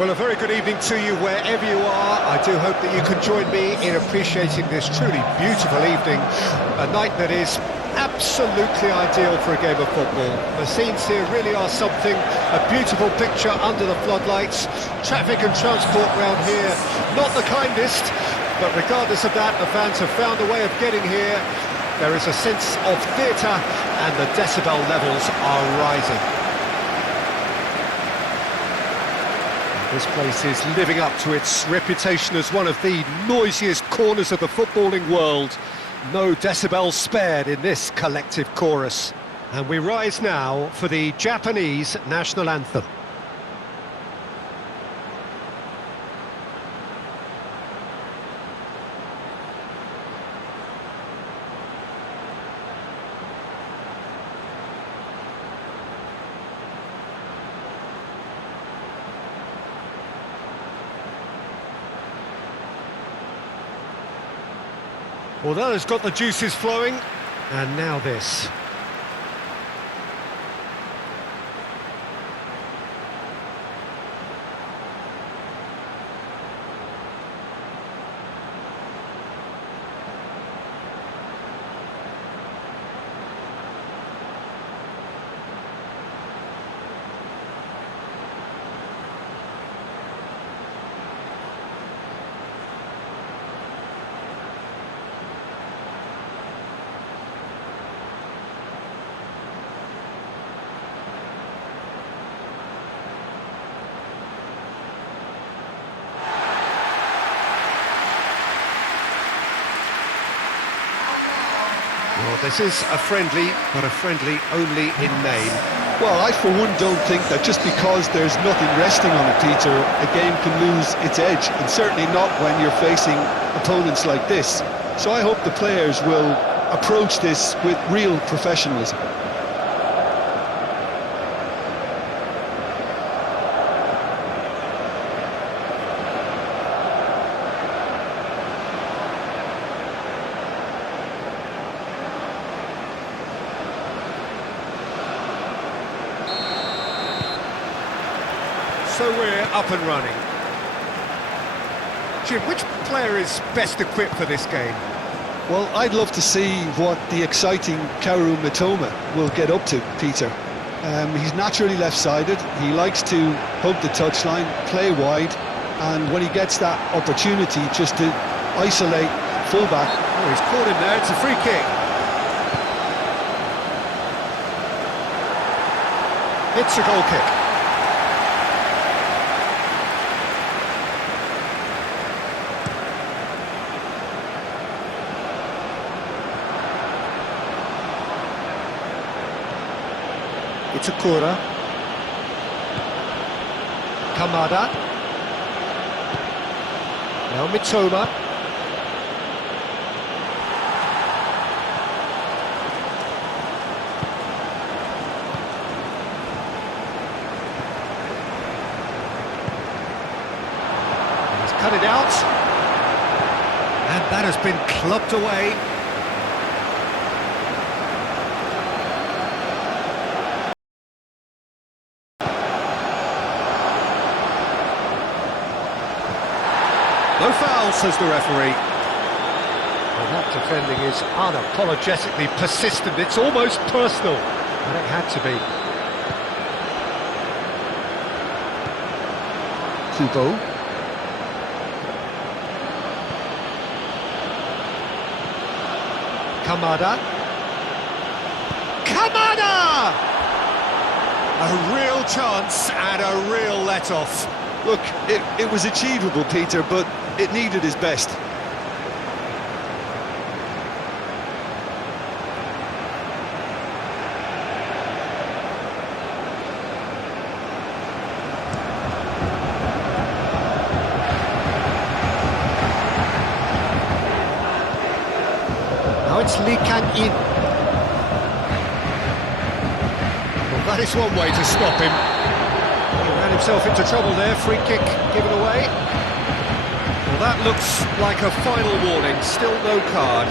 Well, a very good evening to you wherever you are. I do hope that you can join me in appreciating this truly beautiful evening, a night that is absolutely ideal for a game of football. The scenes here really are something, a beautiful picture under the floodlights. Traffic and transport round here, not the kindest, but regardless of that, the fans have found a way of getting here. There is a sense of theatre and the decibel levels are rising. This place is living up to its reputation as one of the noisiest corners of the footballing world. No decibels spared in this collective chorus. And we rise now for the Japanese national anthem. Well, that has got the juices flowing, and now this. Well, this is a friendly, but a friendly only in name. Well, I for one don't think that just because there's nothing resting on it, Peter, a game can lose its edge, and certainly not when you're facing opponents like this. So I hope the players will approach this with real professionalism. So we're up and running. Jim, which player is best equipped for this game? Well, I'd love to see what the exciting Kaoru Mitoma will get up to, Peter. He's naturally left-sided, he likes to hug the touchline, play wide, and when he gets that opportunity just to isolate fullback... Oh, he's caught him there, it's a free kick. It's a goal kick. Itakura, Kamada, now Mitoma, he's cut it out, and that has been clubbed away. No foul, says the referee. Well, that defending is unapologetically persistent. It's almost personal, and it had to be. Kubo. Kamada. Kamada! A real chance and a real let-off. Look, it was achievable, Peter, but it needed his best. Now it's Lee Kang-in. Well, that is one way to stop him. He ran himself into trouble there, free kick given away. Well, that looks like a final warning, still no card.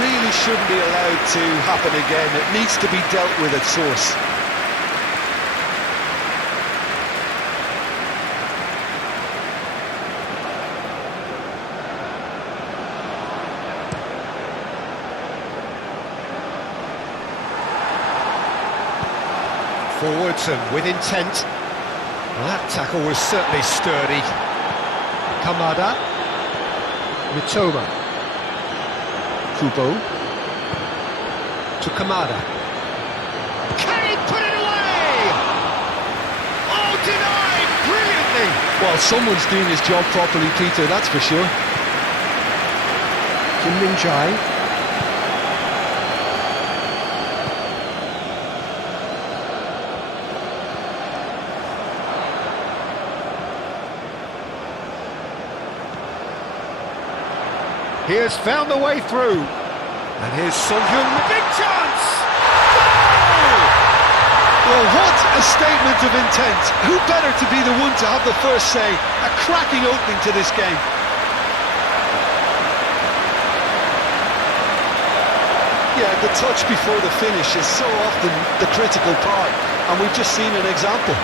really shouldn't be allowed to happen again. It needs to be dealt with at source. Forwards and with intent. Well, that tackle was certainly sturdy. Kamada. Mitoma. Kubo. To Kamada. Can he put it away? Oh, denied brilliantly. Well, someone's doing his job properly, Peter, that's for sure. Kim Min-jae. He has found the way through. And here's Son-Heung, big chance! Goal! Well, what a statement of intent. Who better to be the one to have the first say? A cracking opening to this game. Yeah, the touch before the finish is so often the critical part, and we've just seen an example.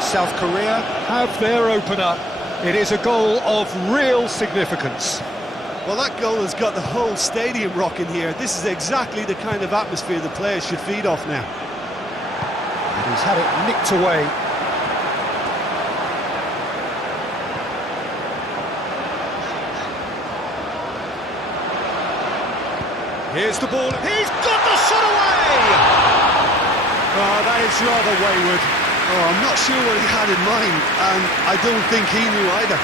South Korea have their opener. It is a goal of real significance. Well, that goal has got the whole stadium rocking here. This is exactly the kind of atmosphere the players should feed off now. And he's had it nicked away. Here's the ball. He's got the shot away! Oh, that is rather wayward. Oh, I'm not sure what he had in mind, and I don't think he knew either.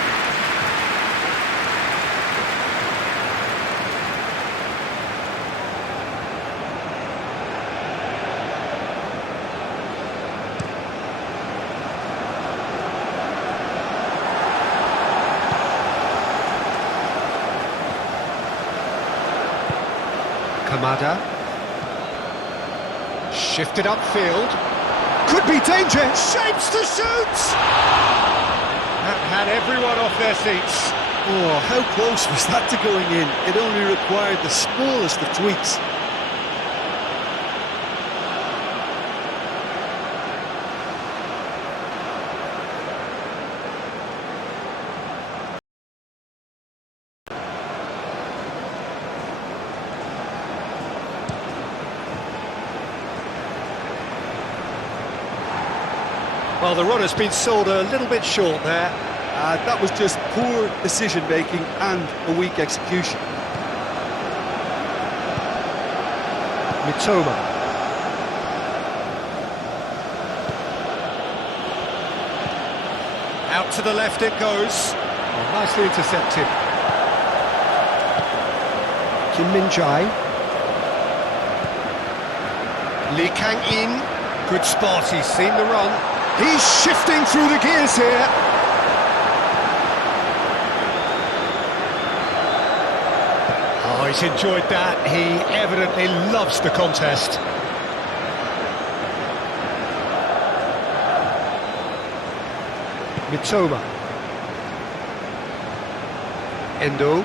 Kamada. Shifted upfield. Could be danger. Shapes to shoot! That had everyone off their seats. Oh, how close was that to going in? It only required the smallest of tweaks. Well, the run has been sold a little bit short there. That was just poor decision-making and a weak execution. Mitoma. Out to the left it goes. Oh, nicely intercepted. Kim Min-jae. Lee Kang-in. Good spot, he's seen the run. He's shifting through the gears here. Oh, he's enjoyed that. He evidently loves the contest. Mitoma. Endo.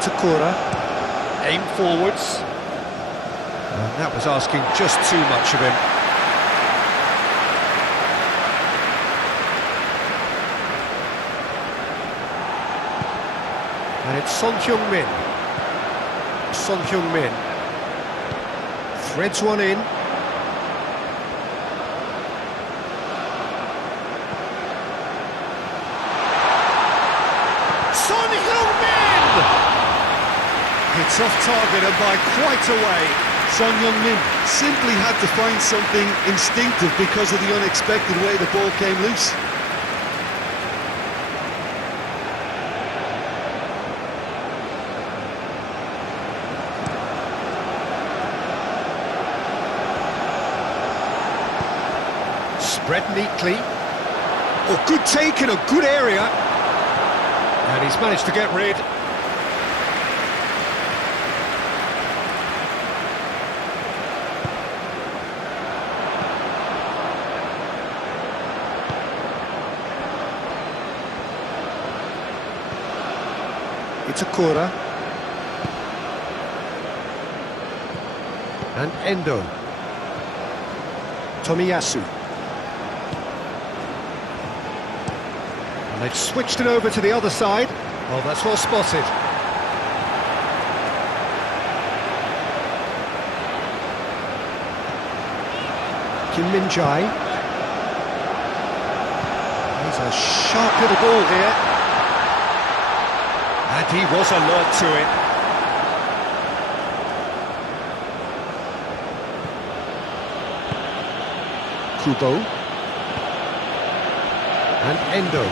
Itakura. Aim forwards. And that was asking just too much of him. And it's Son-Heung-min. Son-Heung-min threads one in. Son-Heung-min hits It's off target and by quite a way. Son Heung-min simply had to find something instinctive because of the unexpected way the ball came loose. Spread neatly. Oh, good take in a good area. And he's managed to get rid. It's a Kura. And Endo. Tomiyasu. And they've switched it over to the other side. Oh, that's well spotted. Kim Min-jae. He's a sharp little ball here. And he was alert to it. Kubo. And Endo.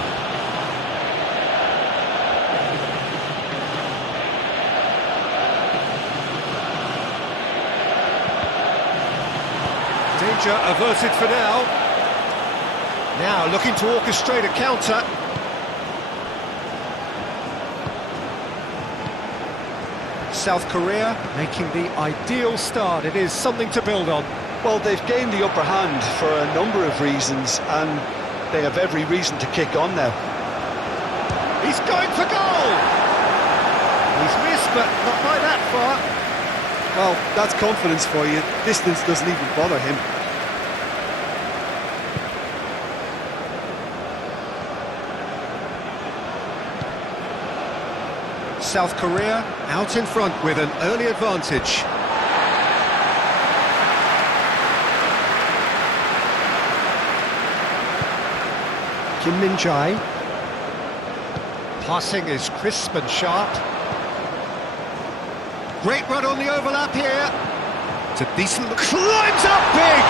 Danger averted for now. Now looking to orchestrate a counter. South Korea making the ideal start. It is something to build on. Well, they've gained the upper hand for a number of reasons, and they have every reason to kick on now. He's going for goal! He's missed, but not by that far. Well, that's confidence for you. Distance doesn't even bother him. South Korea out in front with an early advantage. Kim Min-jae. Passing is crisp and sharp. Great run on the overlap here. It's a decent look. Climbs up big!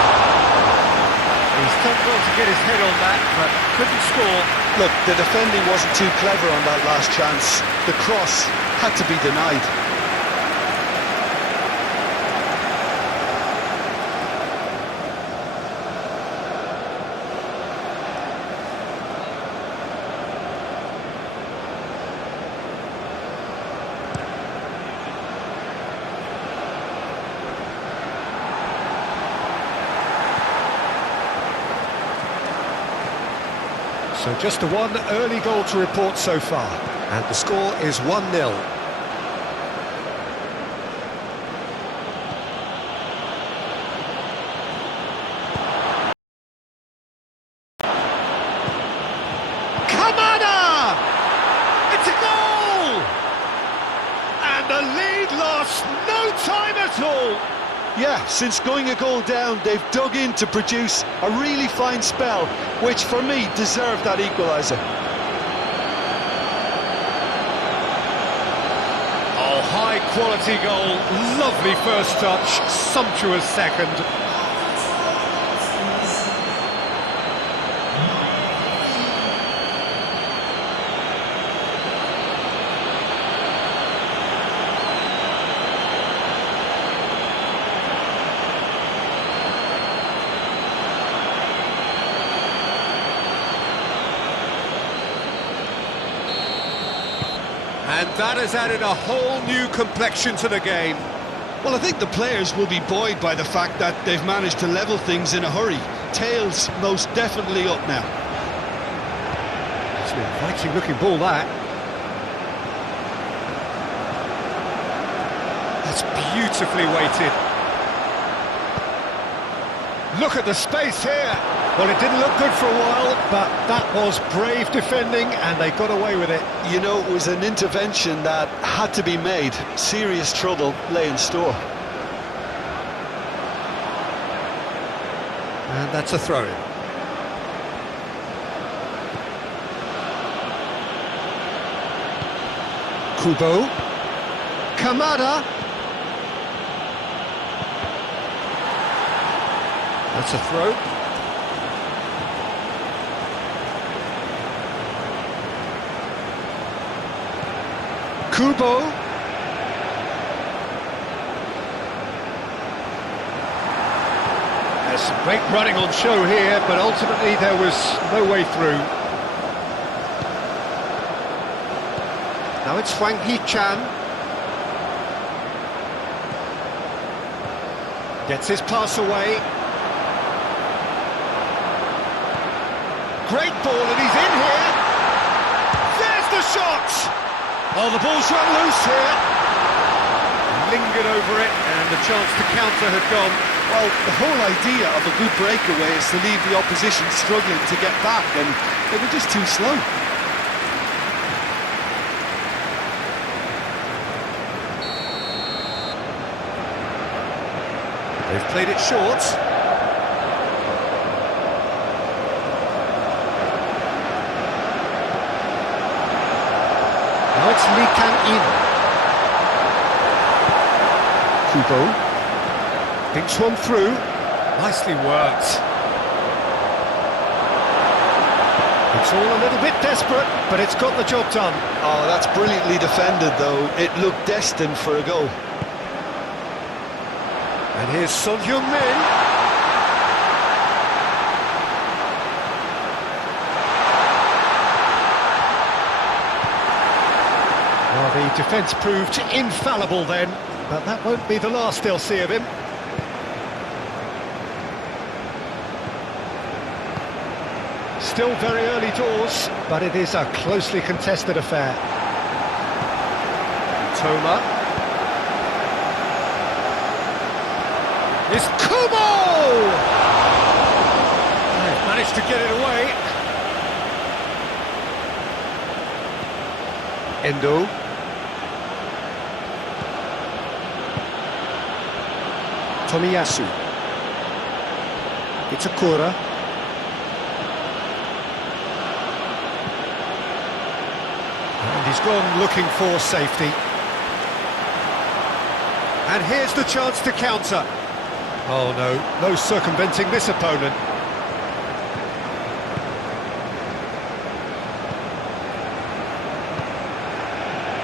He's done well to get his head on that, but couldn't score. Look, the defending wasn't too clever on that last chance. The cross had to be denied. So just the one early goal to report so far. And the score is 1-0. Kamada! It's a goal! And the lead lost no time at all. Yeah, since going a goal down, they've dug in to produce a really fine spell, which for me deserved that equaliser. Oh, high quality goal, lovely first touch, sumptuous second. And that has added a whole new complexion to the game. Well, I think the players will be buoyed by the fact that they've managed to level things in a hurry. Tails most definitely up now. It's an inviting looking ball, that. That's beautifully weighted. Look at the space here. Well, it didn't look good for a while, but that was brave defending, and they got away with it. You know, it was an intervention that had to be made. Serious trouble lay in store. And that's a throw-in. Kubo. Kamada. That's a throw. Kubo. There's some great running on show here, but ultimately there was no way through. Now it's Hwang Hee-chan. Gets his pass away. Great ball, and he's in here. There's the shot! Oh, the ball's run loose here. Lingered over it, and the chance to counter had gone. Well, the whole idea of a good breakaway is to leave the opposition struggling to get back, and they were just too slow. They've played it short. Now it's Lee Kang-in. Kubo. Pinks one through. Nicely worked. It's all a little bit desperate, but it's got the job done. Oh, that's brilliantly defended, though. It looked destined for a goal. And here's Son Heung-min. Well, the defence proved infallible then, but that won't be the last they'll see of him. Still very early doors, but it is a closely contested affair. Toma. It's Kubo! They've managed to get it away. Endo. Tomiyasu. Itakura. And he's gone looking for safety. And here's the chance to counter. Oh no, no circumventing this opponent.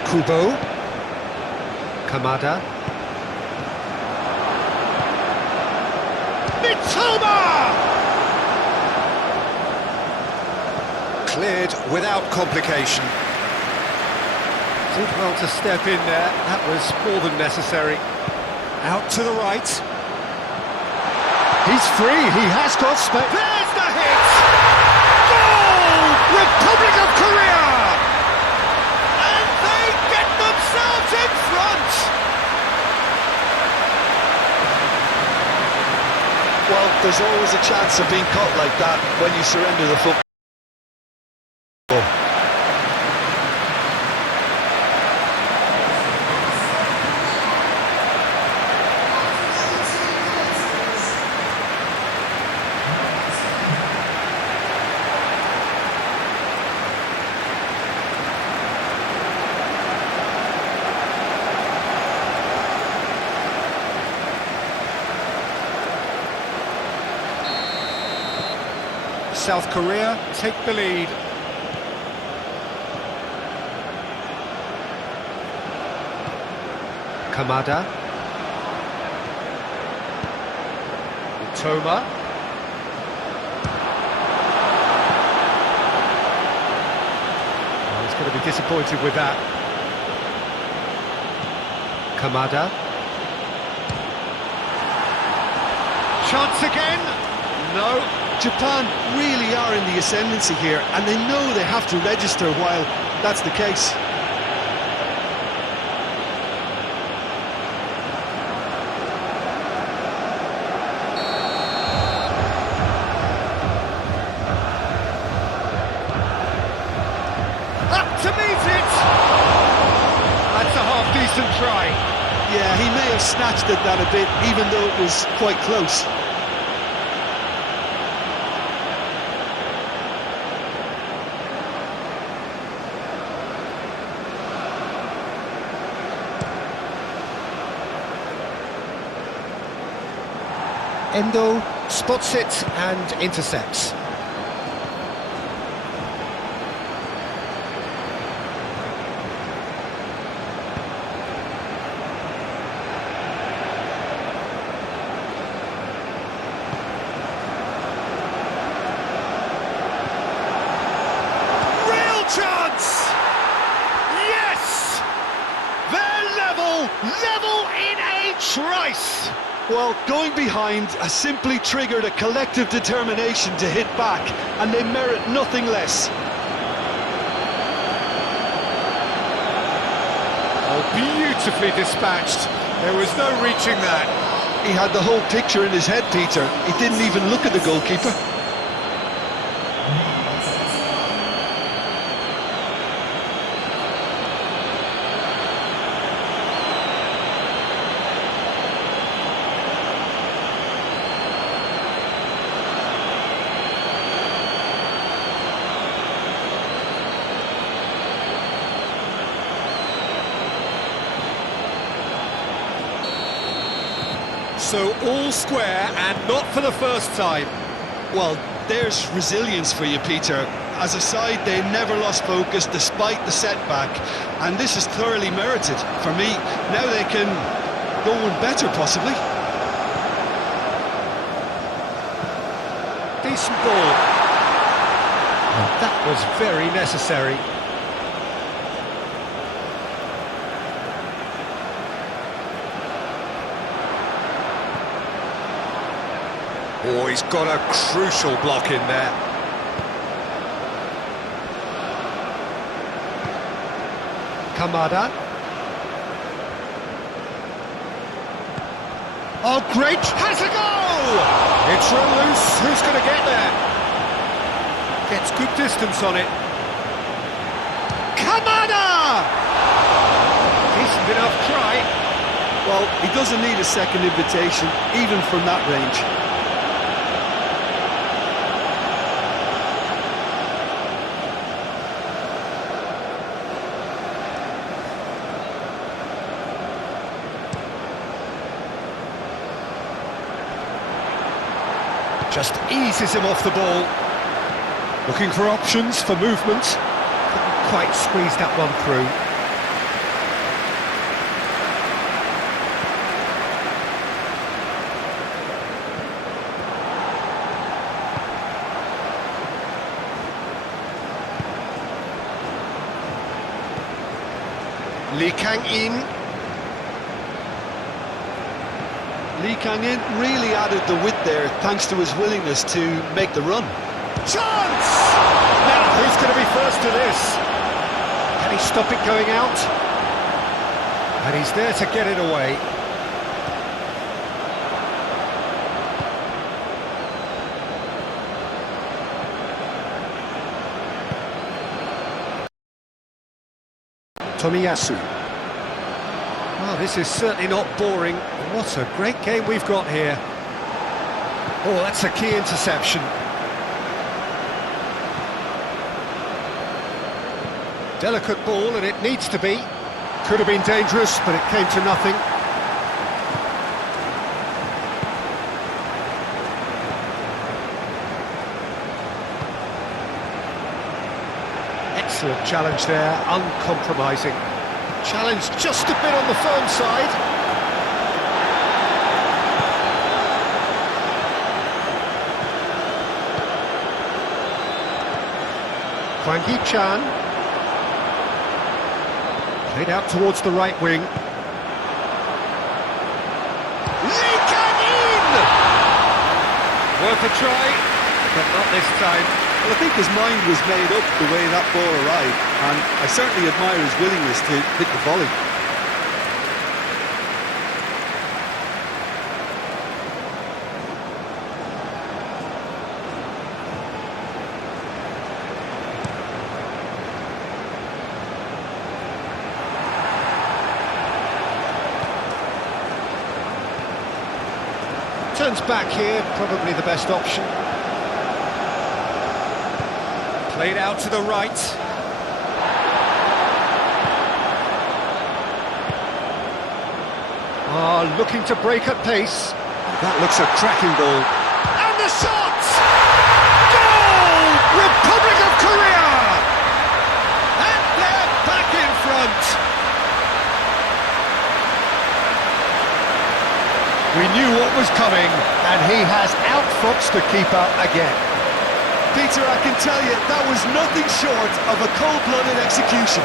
Kubo. Kamada. Mitoma! Cleared without complication. Did well to step in there, that was more than necessary. Out to the right. He's free, he has got space. There's the hit! Goal! Republic of Korea! And they get themselves in front! Well, there's always a chance of being caught like that when you surrender the football. South Korea take the lead. Kamada. Toma. Oh, he's going to be disappointed with that. Kamada. Chance again. No. Japan really are in the ascendancy here, and they know they have to register while that's the case. Up to meet it! That's a half-decent try. Yeah, he may have snatched at that a bit, even though it was quite close. Endo spots it and intercepts. Chance! Yes! They're level in a trice! Well, going behind has simply triggered a collective determination to hit back, and they merit nothing less. Oh, beautifully dispatched. There was no reaching that. He had the whole picture in his head, Peter. He didn't even look at the goalkeeper. So all square, and not for the first time. Well, there's resilience for you, Peter. As a side, they never lost focus despite the setback, and this is thoroughly merited for me. Now they can go one better, possibly. Decent ball. Oh, that was very necessary. Oh, he's got a crucial block in there. Kamada. Oh, great! Has a goal! It's run loose. Who's going to get there? Gets good distance on it. Kamada! Decent enough try. Well, he doesn't need a second invitation, even from that range. Just eases him off the ball. Looking for options for movement. Couldn't quite squeeze that one through. Lee Kang-in. Lee Kang-in really added the width there thanks to his willingness to make the run. Chance! Now, who's going to be first to this? Can he stop it going out? And he's there to get it away. Tomiyasu. Oh, this is certainly not boring. What a great game we've got here. Oh, that's a key interception. Delicate ball, and it needs to be. Could have been dangerous, but it came to nothing. Excellent challenge there, uncompromising. Challenge just a bit on the firm side. Hwang Hee-chan. Played out towards the right wing. Lee Kang-in! Worth a try, but not this time. Well, I think his mind was made up the way that ball arrived, and I certainly admire his willingness to hit the volley. Turns back here, probably the best option. Played out to the right. Looking to break at pace. That looks a cracking ball. And the shot! Goal! Republic of Korea! And they're back in front. We knew what was coming, and he has outfoxed the keeper again. Peter, I can tell you, that was nothing short of a cold-blooded execution.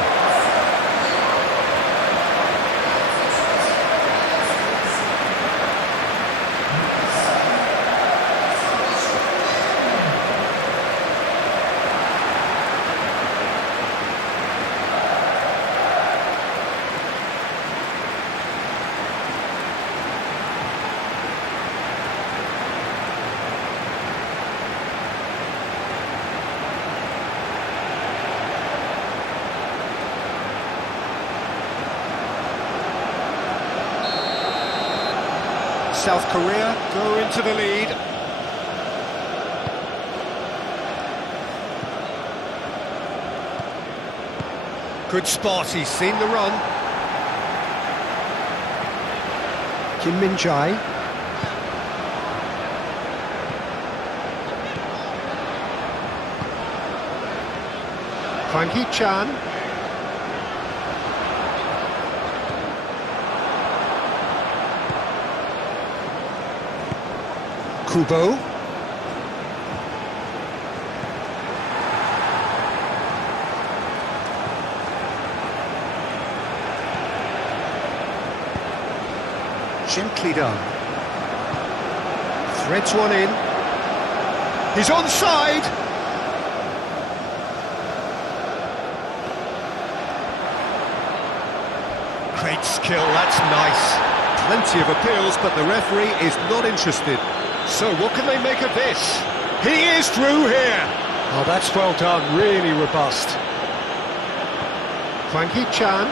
South Korea go into the lead. Good spot, he's seen the run. Kim Min-jae. Hwang Hee-chan. Kubo. Gently done. Threads one in. He's onside. Great skill, that's nice. Plenty of appeals, but the referee is not interested. So what can they make of this? He is through here! Oh, that's well done, really robust. Hwang Hee-chan.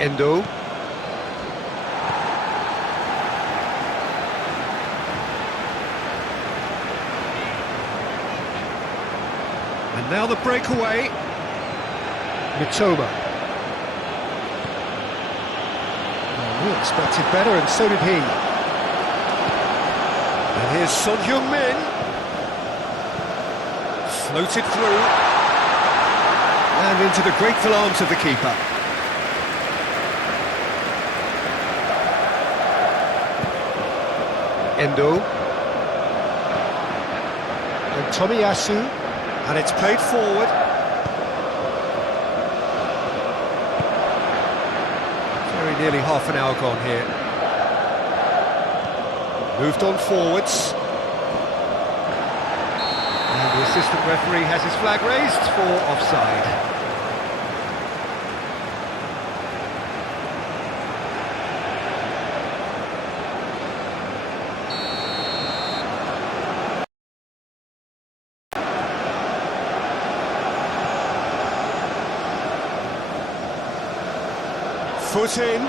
Endo. And now the breakaway. Mitoma. Oh, we expected better, and so did he. And here's Son Heung-min. Floated through. And into the grateful arms of the keeper. Endo. And Tomiyasu. And it's played forward. Very nearly half an hour gone here. Moved on forwards. And the assistant referee has his flag raised for offside. Foot in.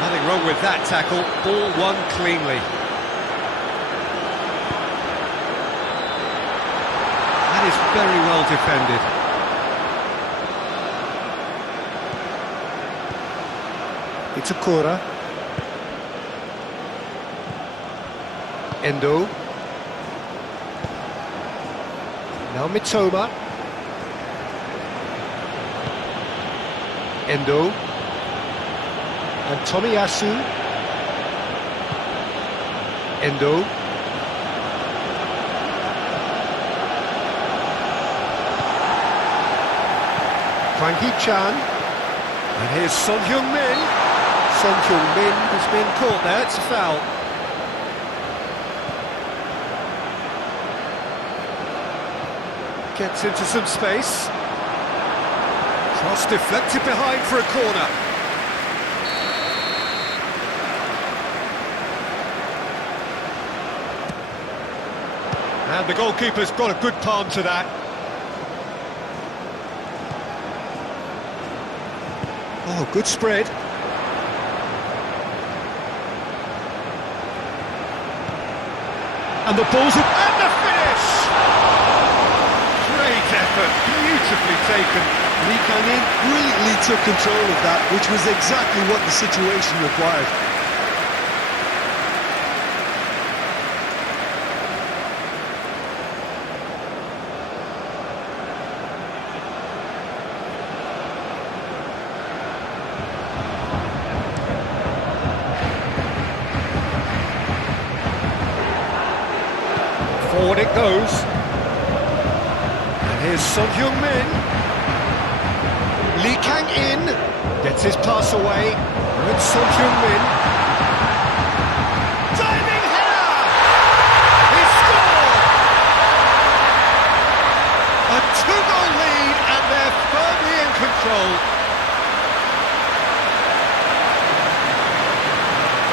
Nothing wrong with that tackle. Ball won cleanly. That is very well defended. Itakura. Endo. Now Mitoma. Endo. And Tomiyasu. Endo. Hwang Hee-chan. And here's Son Heung-min. Son Heung-min has been caught there, it's a foul. Gets into some space. Cross deflected behind for a corner. And the goalkeeper's got a good palm to that. Oh, good spread. And the ball's and the finish! Great effort, beautifully taken. Lee Kang-in brilliantly took control of that, which was exactly what the situation required. Forward it goes. And here's Son-Heung-min. Lee Kang-in gets his pass away. And it's Son-Heung-min. Diving header! He scored! A two-goal lead and they're firmly in control.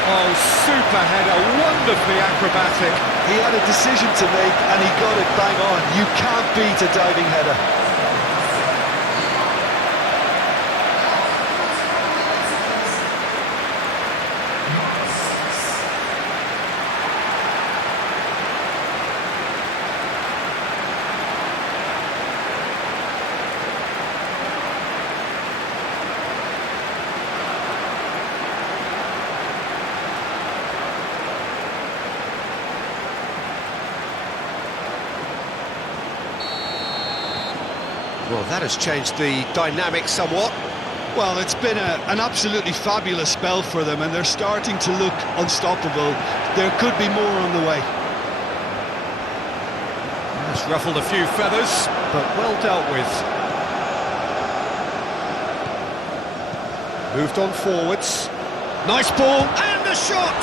Oh, super header, wonderfully acrobatic. He had a decision to make and he got it bang on. You can't beat a diving header. Well, that has changed the dynamic somewhat. Well, it's been an absolutely fabulous spell for them and they're starting to look unstoppable. There could be more on the way. That's ruffled a few feathers, but well dealt with. Moved on forwards. Nice ball, and the shot!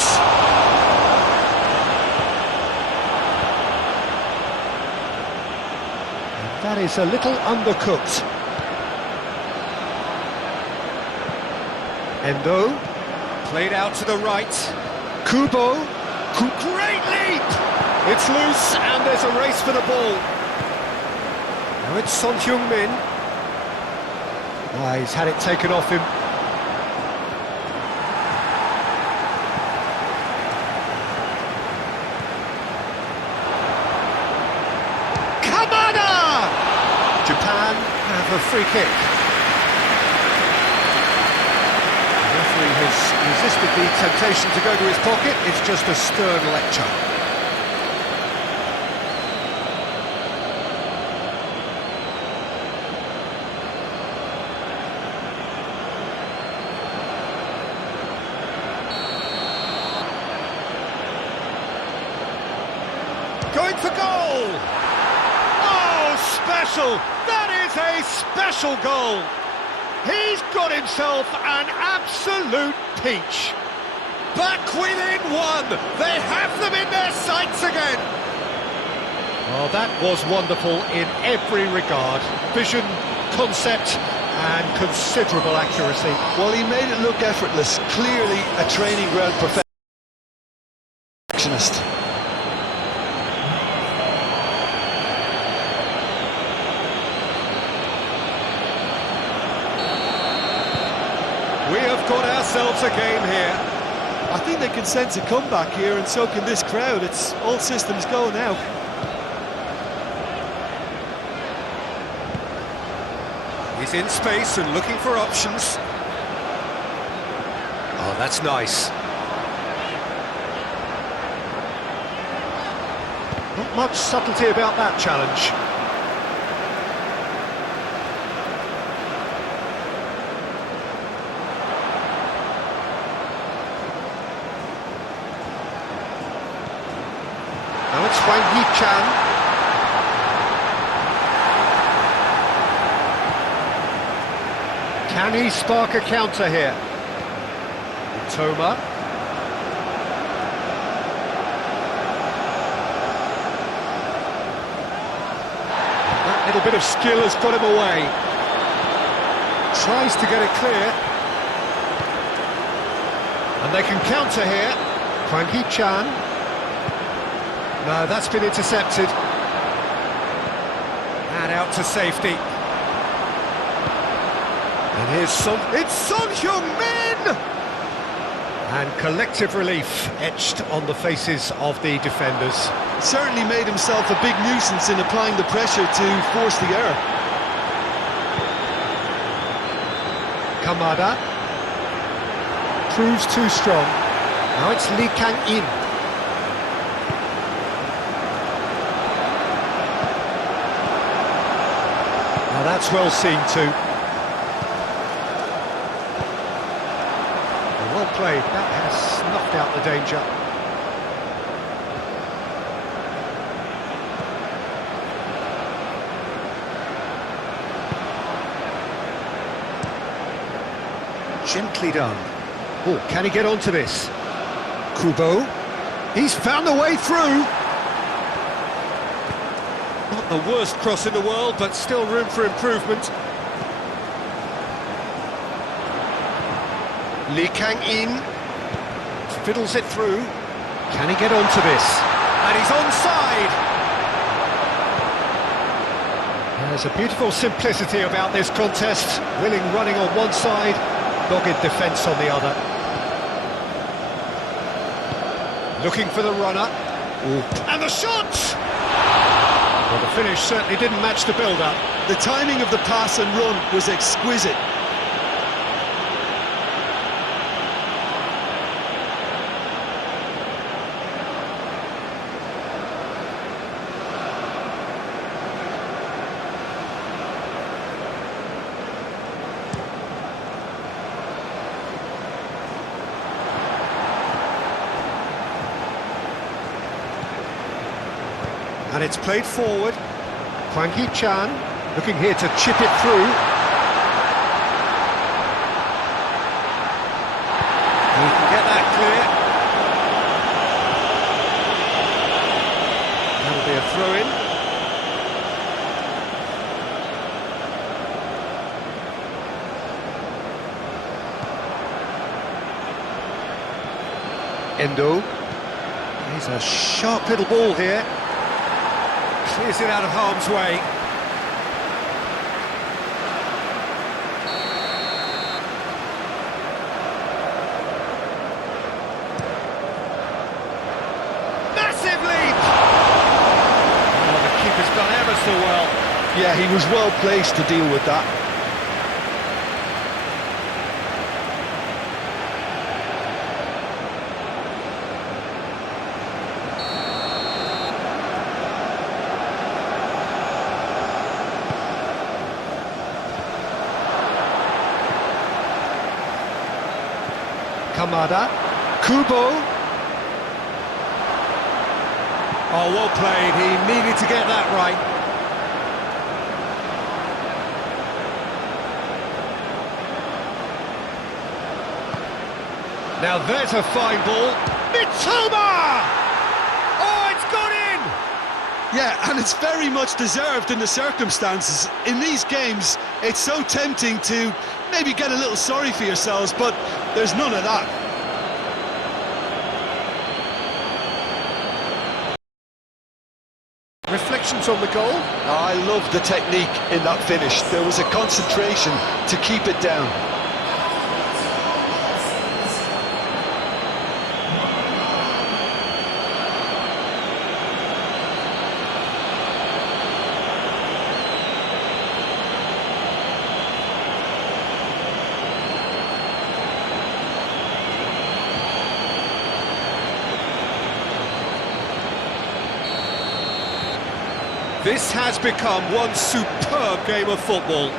That is a little undercooked. Endo, played out to the right. Kubo, great leap! It's loose, and there's a race for the ball. Now it's Son-Heung-min. He's had it taken off him. Japan have a free kick. The referee has resisted the temptation to go to his pocket. It's just a stern lecture. Going for goal! Special! That is a special goal! He's got himself an absolute peach. Back within one! They have them in their sights again! Well, that was wonderful in every regard. Vision, concept, and considerable accuracy. Well, he made it look effortless. Clearly a training ground perfectionist. We have got ourselves a game here. I think they can sense a comeback here, and so can this crowd. It's all systems go now. He's in space and looking for options. Oh, that's nice. Not much subtlety about that challenge. Now it's Wang Yi-chan. Can he spark a counter here? Toma. That little bit of skill has got him away. Tries to get it clear. And they can counter here. Wang Yi-chan. No, that's been intercepted. And out to safety. And here's it's Son-Heung-min! And collective relief etched on the faces of the defenders. Certainly made himself a big nuisance in applying the pressure to force the error. Kamada proves too strong. Now it's Lee Kang-in. Now that's well seen too. Well played. That has snuffed out the danger. Gently done. Oh, can he get onto this? Kubo. He's found a way through. Not the worst cross in the world, but still room for improvement. Lee Kang-in fiddles it through. Can he get onto this? And he's onside. There's a beautiful simplicity about this contest. Willing running on one side, dogged defence on the other. Looking for the runner. Ooh. And the shot! Well, the finish certainly didn't match the build-up. The timing of the pass and run was exquisite. And it's played forward. Hwang Hee-chan looking here to chip it through. He can get that clear. That'll be a throw-in. Endo. He's a sharp little ball here. Clears it out of harm's way. Massive leap! Oh, the keeper's done ever so well. Yeah, he was well placed to deal with that. Kamada, Kubo. Oh, well played. He needed to get that right. Now there's a fine ball. Mitoma! Oh, it's gone in! Yeah, and it's very much deserved in the circumstances. In these games, it's so tempting to maybe get a little sorry for yourselves, but there's none of that. Reflections on the goal? I love the technique in that finish. There was a concentration to keep it down. This has become one superb game of football.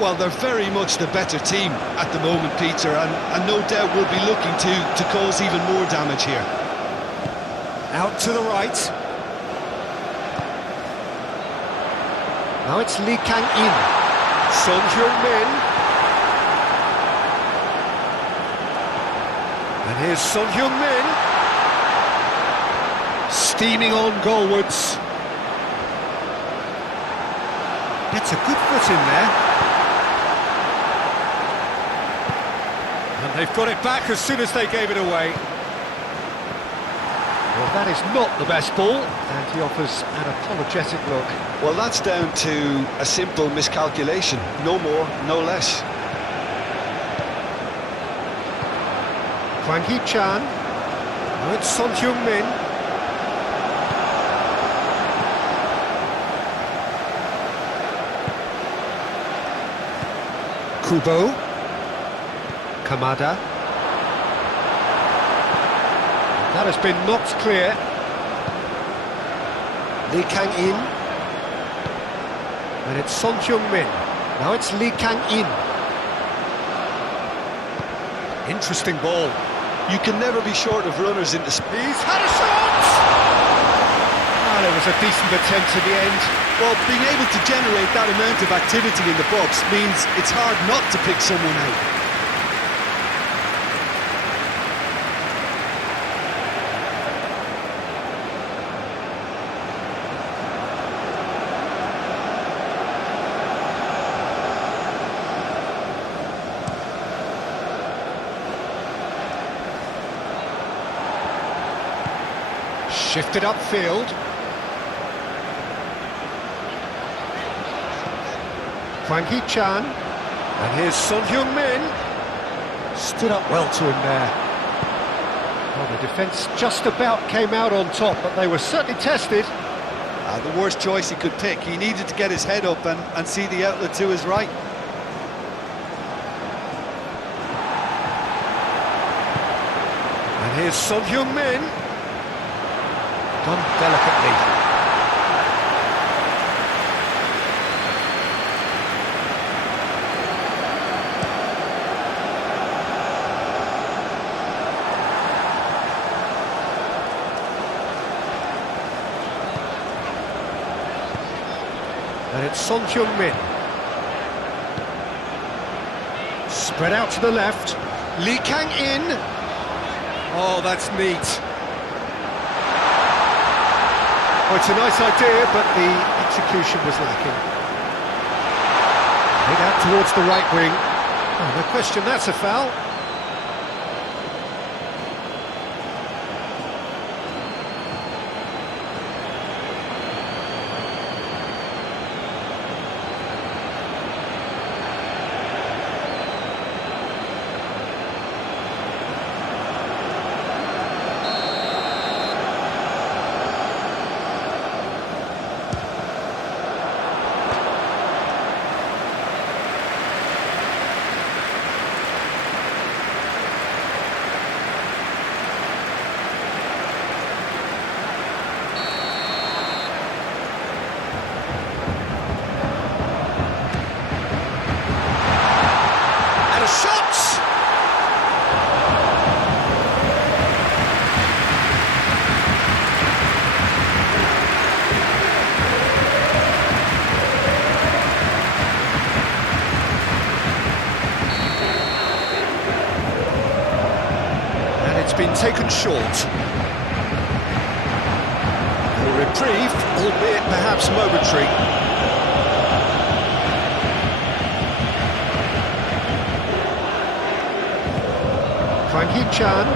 Well, they're very much the better team at the moment, Peter, and no doubt will be looking to cause even more damage here. Out to the right. Now it's Lee Kang-in. Son Heung-min. And here's Son Heung-min. Steaming on goalwards. Gets a good foot in there. And they've got it back as soon as they gave it away. Well, that is not the best ball, and he offers an apologetic look. Well, that's down to a simple miscalculation. No more, no less. Hwang Hee-chan. Now it's Son Heung-min. Kubo. Kamada. That has been knocked clear. Lee Kang-in. And it's Son Heung-min. Now it's Lee Kang-in. Interesting ball. You can never be short of runners into space. He's had a shot! Well, it was a decent attempt in the end. Well, being able to generate that amount of activity in the box means it's hard not to pick someone out. Shifted upfield. Hwang Hee-chan. And here's Son Heung-min. Stood up well to him there. Well, the defence just about came out on top, but they were certainly tested. The worst choice he could pick. He needed to get his head up and see the outlet to his right. And here's Son Heung-min. Done delicately. And it's Son Heung-min. Spread out to the left. Lee Kang-in. Oh, that's neat. Oh, it's a nice idea, but the execution was lacking. Played out towards the right wing. Oh, no question, that's a foul. It's been taken short. A reprieve, albeit perhaps momentary. Hwang Hee-chan.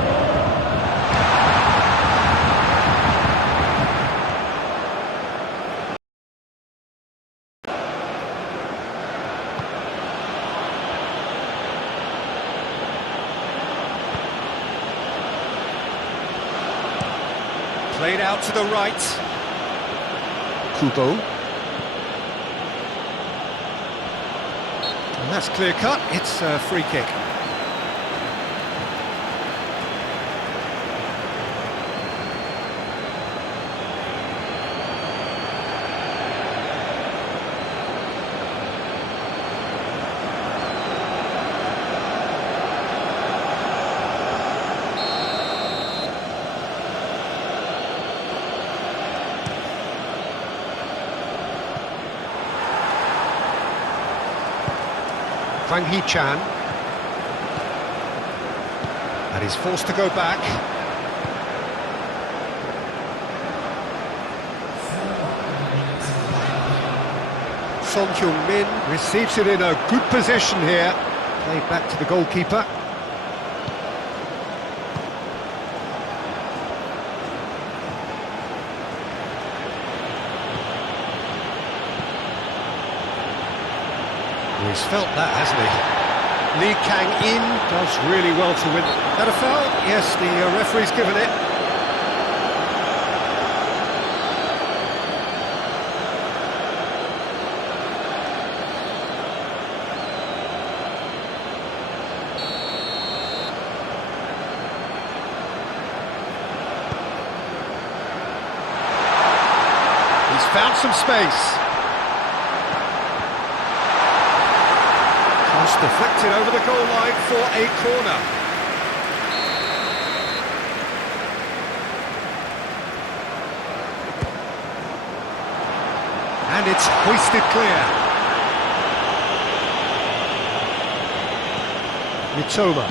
Played out to the right. Kubo. And that's clear cut. It's a free kick. Hwang Hee-chan. And he's forced to go back. Son Heung-min receives it in a good position here. Played back to the goalkeeper. He's felt that, hasn't he? Lee Kang-in does really well to win. That a foul? Yes, the referee's given it. found some space. Cross deflected over the goal line for a corner. And it's hoisted clear. Mitoma.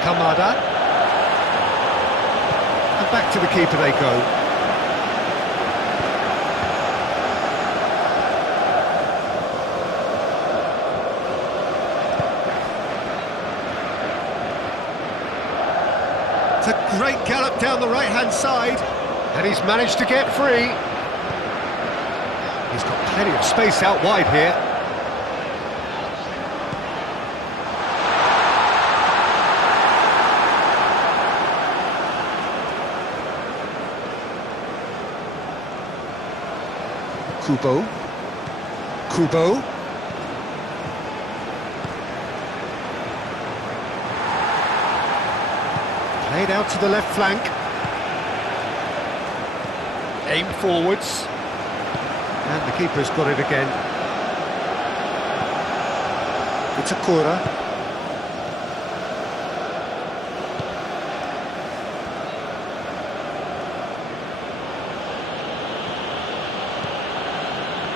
Kamada. And back to the keeper they go. It's a great gallop down the right-hand side. And he's managed to get free. He's got plenty of space out wide here. Kubo. Played out to the left flank. Aim forwards. And the keeper's got it again. Itakura.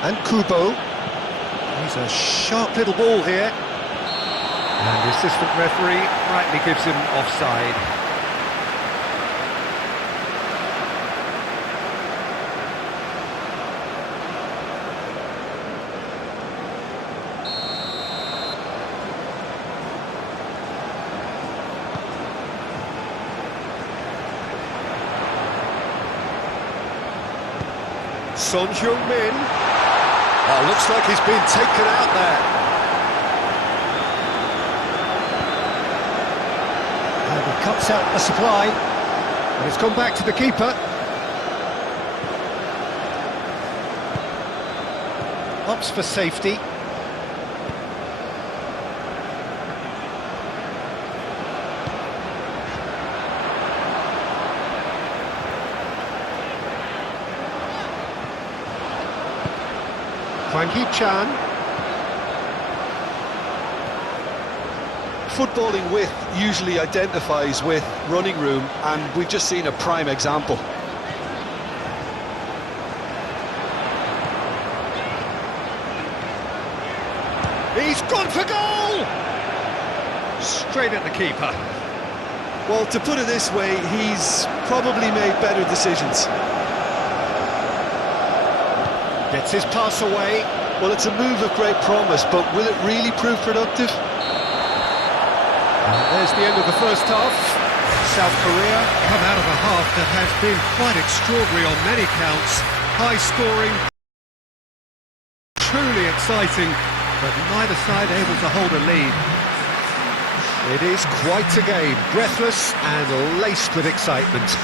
And Kubo. He's a sharp little ball here. And the assistant referee rightly gives him offside. Son Heung-min. Oh, looks like he's been taken out there. And he cuts out the supply. And it's gone back to the keeper. Opts for safety. Hwang Hee-chan. Footballing width usually identifies with running room, and we've just seen a prime example. He's gone for goal! Straight at the keeper. Well, to put it this way, he's probably made better decisions. Gets his pass away. Well, it's a move of great promise, but will it really prove productive? And there's the end of the first half. South Korea come out of a half that has been quite extraordinary on many counts. High scoring, truly exciting, but neither side able to hold a lead. It is quite a game, breathless and laced with excitement.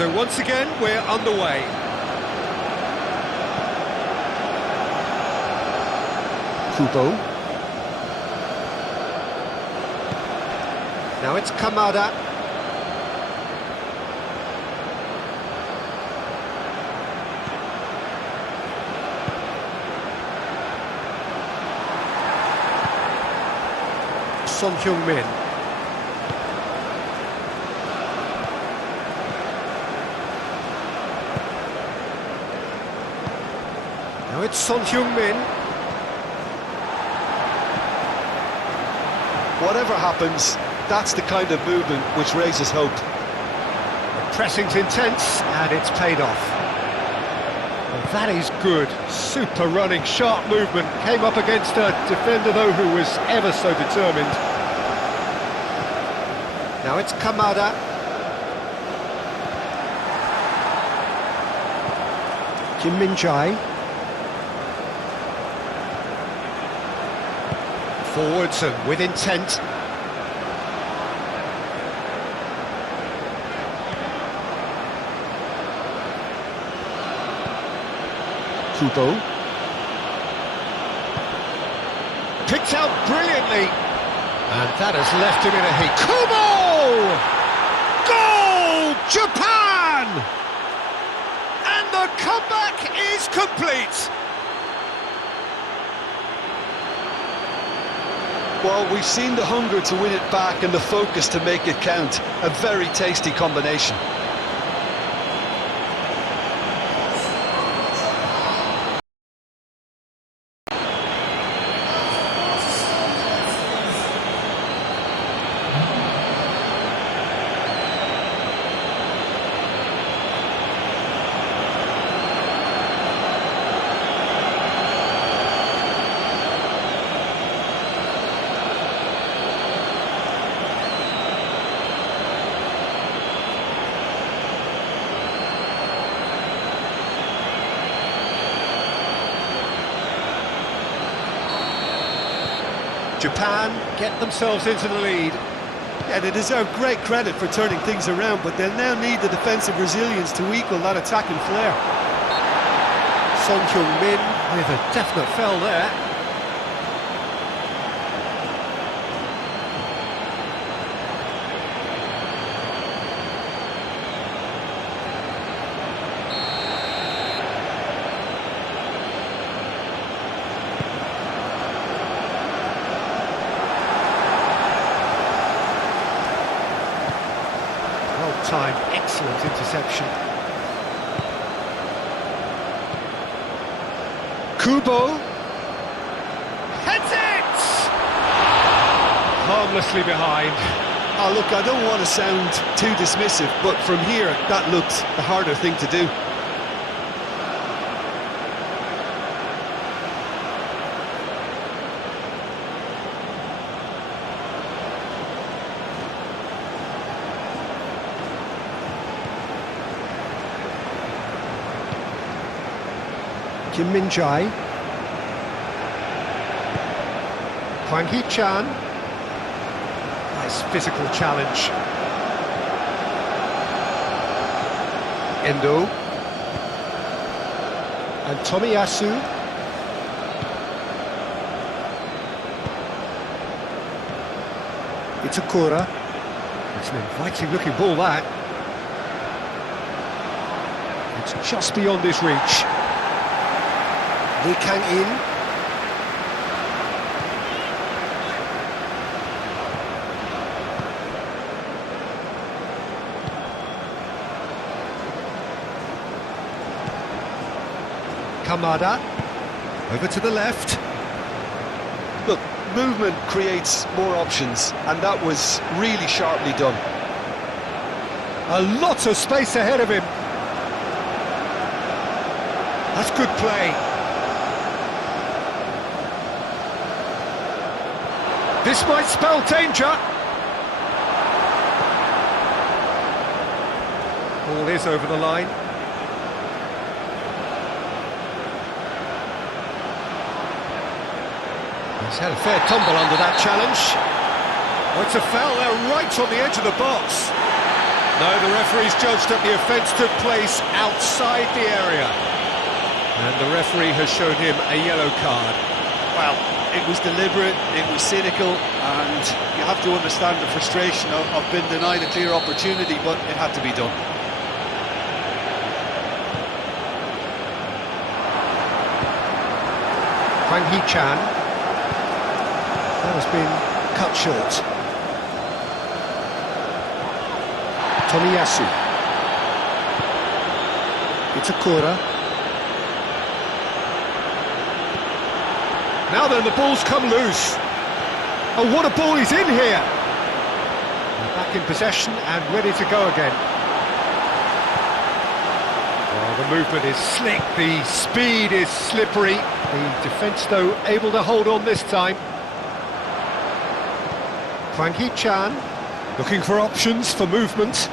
So once again, we're underway. Kubo. Now it's Kamada. Son-Heung-min. Now it's Son-Heung-min. Whatever happens, that's the kind of movement which raises hope. The pressing's intense, and it's paid off. Well, that is good. Super running, sharp movement. Came up against a defender, though, who was ever so determined. Now it's Kamada. Kim Min-jae. Forwards and with intent. Kubo. Picked out brilliantly. And that has left him in a heat. Kubo! Goal! Japan! And the comeback is complete. Well, we've seen the hunger to win it back and the focus to make it count. A very tasty combination. Japan get themselves into the lead. Yeah, they deserve great credit for turning things around, but they'll now need the defensive resilience to equal that attacking flair. Son-Heung-min with a definite foul there. Well-timed, excellent interception. Kubo heads it! Harmlessly behind. Oh, look, I don't want to sound too dismissive, but from here, that looked the harder thing to do. Kim Min-jae. Hwang Hee-chan. Nice physical challenge. Endo. And Tomiyasu. Itakura. It's an inviting looking ball, that. It's just beyond his reach. Lee Kang-in. Kamada. Over to the left. Look, movement creates more options, and that was really sharply done. A lot of space ahead of him. That's good play. This might spell danger. Ball is over the line. He's had a fair tumble under that challenge. Oh, it's a foul there right on the edge of the box. No, the referee's judged that the offence took place outside the area. And the referee has shown him a yellow card. Well, it was deliberate, it was cynical, and you have to understand the frustration of being denied a clear opportunity, but it had to be done. Hwang Hee-chan. That has been cut short. Tomiyasu. Itakura. Now then, the ball's come loose. Oh, what a ball he's in here! Back in possession and ready to go again. Well, the movement is slick, the speed is slippery. The defence, though, able to hold on this time. Hwang Hee-chan looking for options for movement.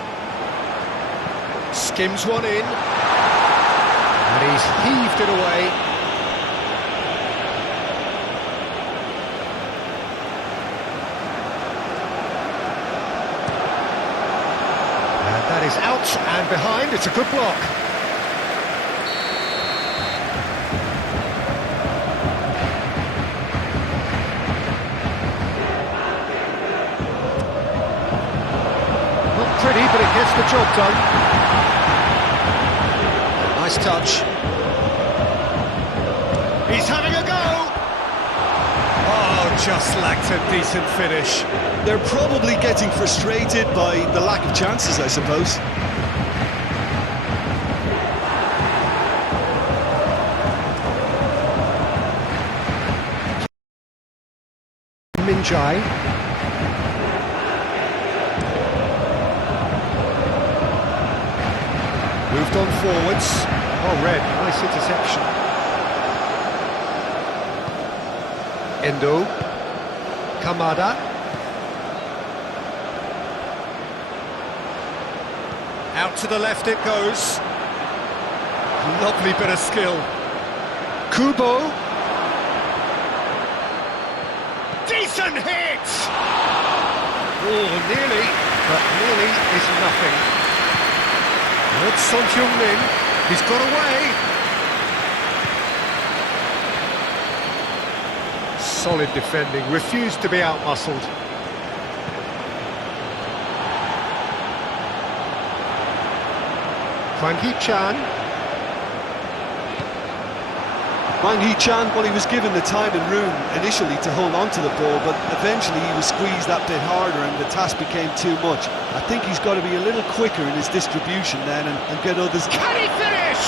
Skims one in. And he's heaved it away. And that is out and behind. It's a good block. Pretty, but it gets the job done. Nice touch. He's having a go! Oh, just lacked a decent finish. They're probably getting frustrated by the lack of chances, I suppose. Min-jae. Moved on forwards. Oh, Red, nice interception. Endo. Kamada. Out to the left it goes. Lovely bit of skill. Kubo. Decent hit! Oh, nearly, but nearly is nothing. That's Son Heung-min. He's got away. Solid defending, refused to be outmuscled. Hwang Hee-chan. Hwang Hee-chan, well, he was given the time and room initially to hold on to the ball, but eventually he was squeezed that bit harder and the task became too much. I think he's got to be a little quicker in his distribution then and get others... Can he finish?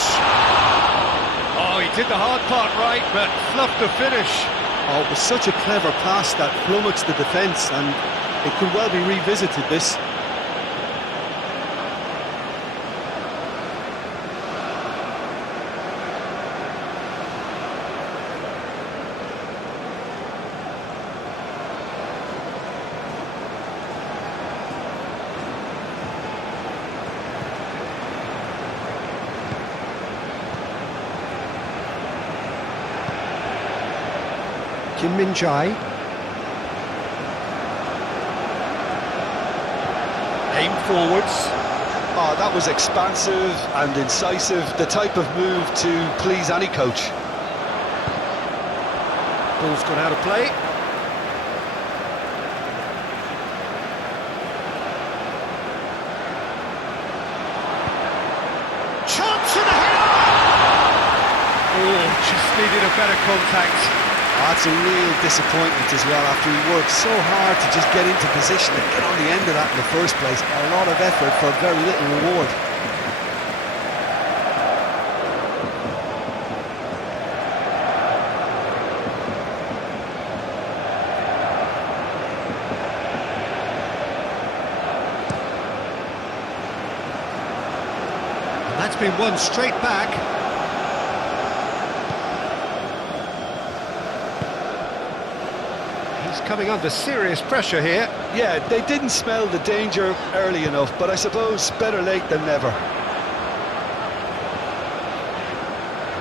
Oh, he did the hard part right, but fluffed the finish. Oh, it was such a clever pass that flummoxed the defence, and it could well be revisited, this. Kim Min-jae. Aim forwards. Oh, that was expansive and incisive, the type of move to please any coach. Ball's gone out of play. Chance and a header! Oh, just needed a better contact. That's a real disappointment as well, after he worked so hard to just get into position and get on the end of that in the first place. A lot of effort for very little reward. And that's been won straight back. Coming under serious pressure here. Yeah, they didn't smell the danger early enough, but I suppose better late than never.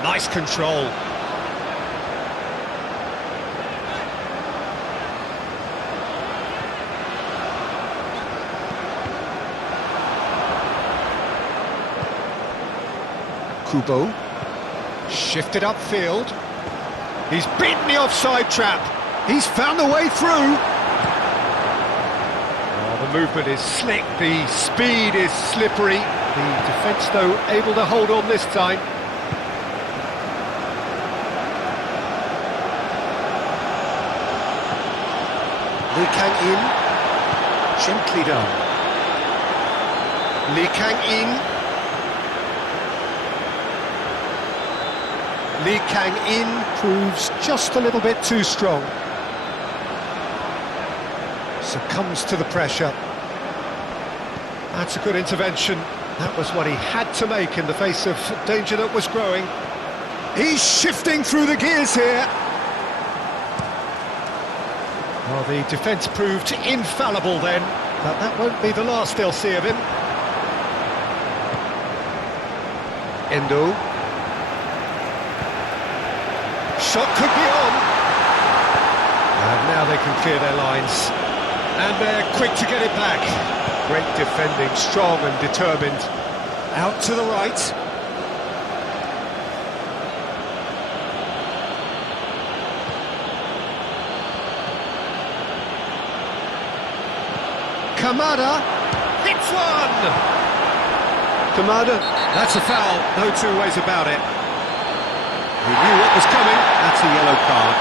Nice control. Kubo. Shifted upfield. He's beaten the offside trap. He's found the way through. Oh, the movement is slick, the speed is slippery. The defence, though, able to hold on this time. Lee Kang-in. Gently done. Lee Kang-in. Lee Kang-in proves just a little bit too strong. Succumbs to the pressure. That's a good intervention. That was what he had to make in the face of danger that was growing. He's shifting through the gears here. Well, the defence proved infallible then, but that won't be the last they'll see of him. Endo. Shot could be on. And now they can clear their lines. And they're quick to get it back. Great defending, strong and determined. Out to the right. Kamada hits one! Kamada, that's a foul, no two ways about it. He knew what was coming, that's a yellow card.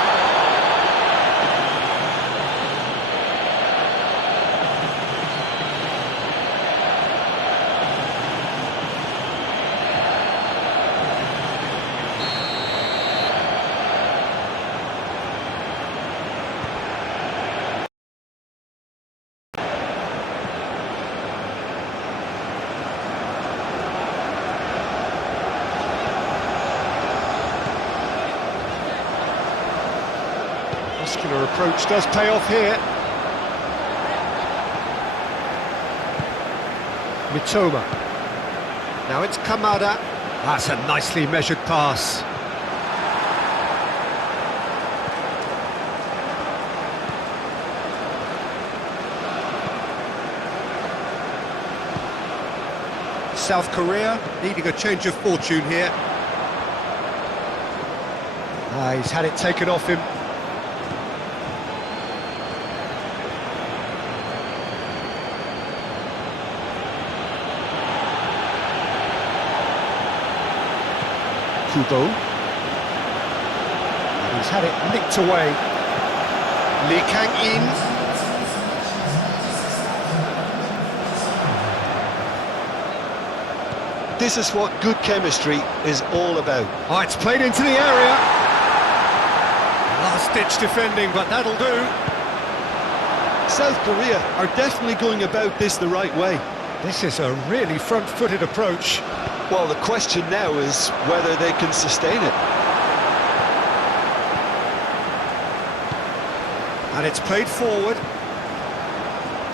Muscular approach does pay off here. Mitoma. Now it's Kamada. That's a nicely measured pass. South Korea needing a change of fortune here. He's had it taken off him. Kubo. And he's had it nicked away. Lee Kang-in. This is what good chemistry is all about. Oh, it's played into the area. Last-ditch defending, but that'll do. South Korea are definitely going about this the right way. This is a really front-footed approach. Well, the question now is whether they can sustain it. And it's played forward.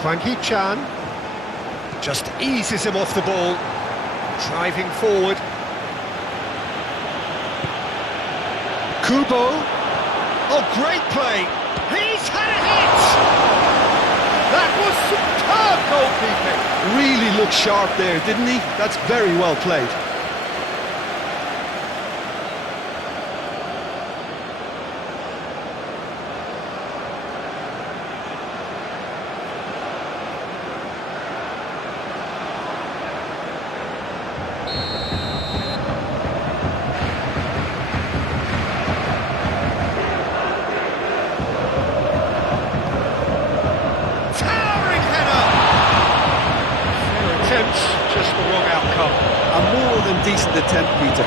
Hwang Hee-chan just eases him off the ball. Driving forward. Kubo. Oh, great play. He's had a hit! That was superb goalkeeping. Really looked sharp there, didn't he? That's very well played. Just the wrong outcome. A more than decent attempt, Peter.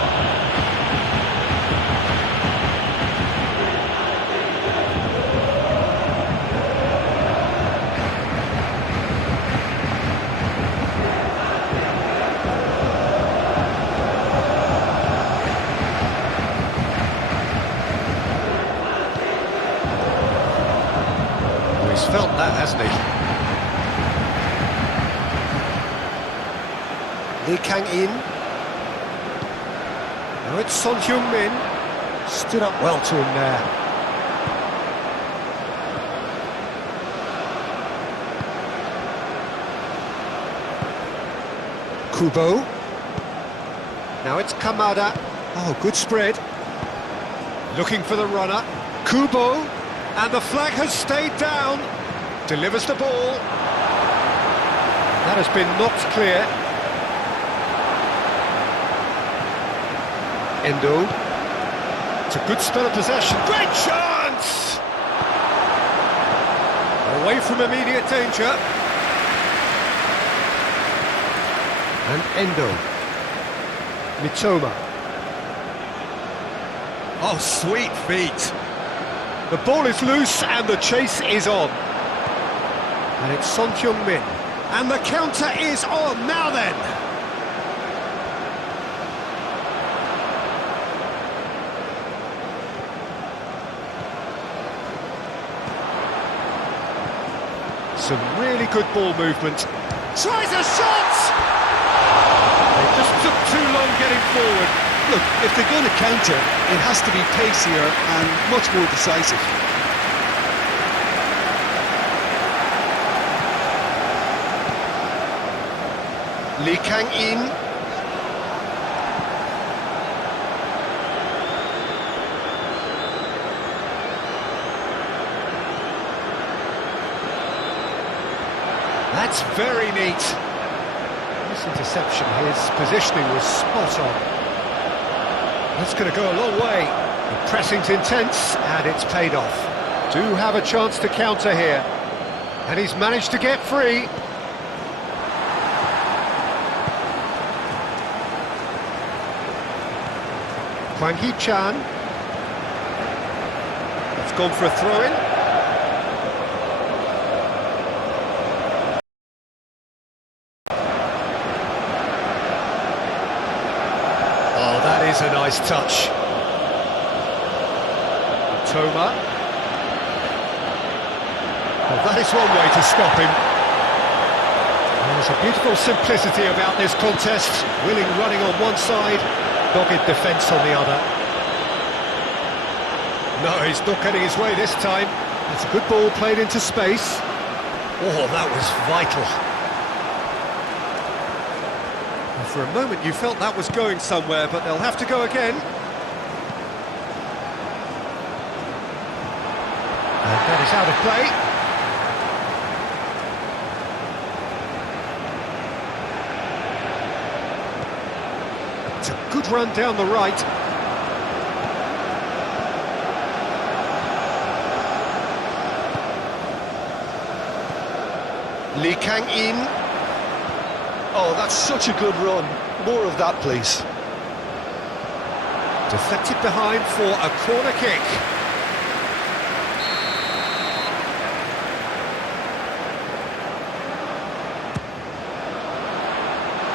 Oh, he's felt that, hasn't he? Lee Kang-in. Now it's Son Heung-min. Stood up well to him there. Kubo. Now it's Kamada. Oh, good spread. Looking for the runner. Kubo. And the flag has stayed down. Delivers the ball. That has been knocked clear. Endo. It's a good spell of possession. Great chance! Away from immediate danger. And Endo. Mitoma. Oh, sweet feet. The ball is loose and the chase is on. And it's Son Heung-min. And the counter is on. Now then. Some really good ball movement. Tries a shot! They just took too long getting forward. Look, if they're going to counter, it has to be pacier and much more decisive. Lee Kang-in. That's very neat. This interception, his positioning was spot on. That's going to go a long way. The pressing's intense, and it's paid off. Do have a chance to counter here. And he's managed to get free. Hwang Hee-chan. It's gone for a throw-in. Oh, that is a nice touch. Toma. Well, that is one way to stop him. There's a beautiful simplicity about this contest. Willing running on one side, dogged defence on the other. No, he's not getting his way this time. It's a good ball played into space. Oh, that was vital. And for a moment you felt that was going somewhere, but they'll have to go again. And that is out of play. It's a good run down the right. Lee Kang-in. Oh, that's such a good run. More of that, please. Deflected behind for a corner kick.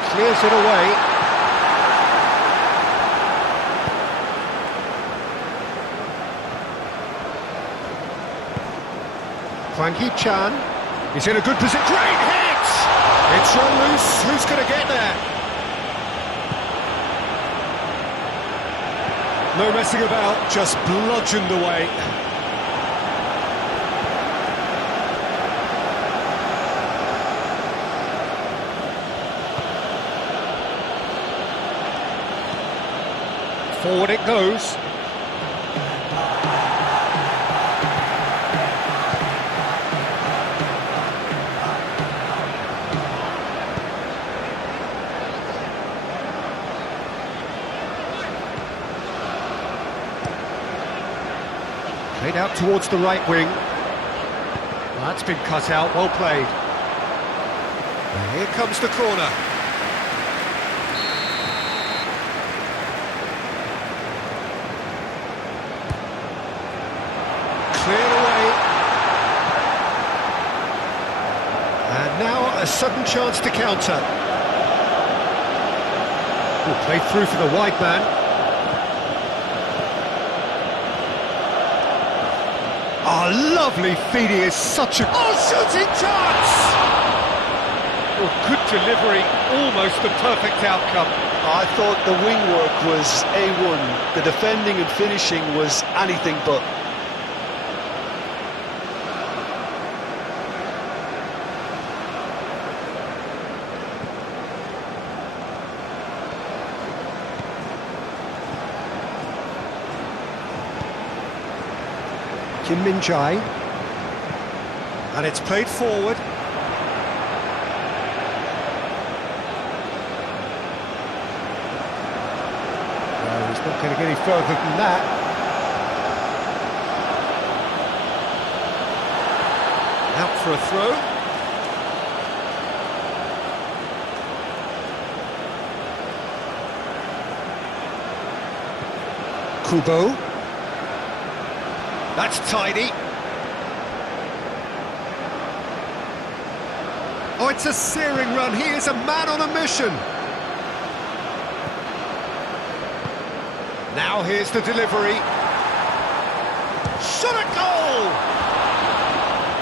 Clears it away. Hwang Hee-chan is in a good position. Great hit! It's run loose. Who's going to get there? No messing about, just bludgeoned away. Forward it goes. Played out towards the right wing. Well, that's been cut out, well played. And here comes the corner. Cleared away. And now a sudden chance to counter. Oh, played through for the wide man. Oh, lovely feed, he is such a... Oh, shooting chance! Oh, good delivery, almost the perfect outcome. I thought the wing work was A1. The defending and finishing was anything but. Kim Min-jae. And it's played forward. No, he's not going to get any further than that. Out for a throw. Kubo. That's tidy. Oh, it's a searing run. He is a man on a mission. Now here's the delivery. Shot at goal!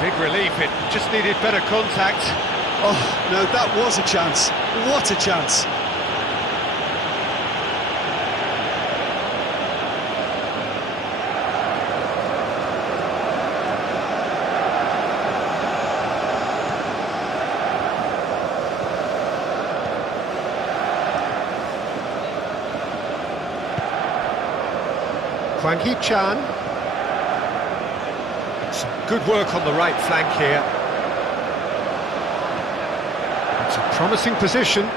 Big relief, it just needed better contact. Oh, no, that was a chance. What a chance. Hwang Hee-chan. Some good work on the right flank here. It's a promising position.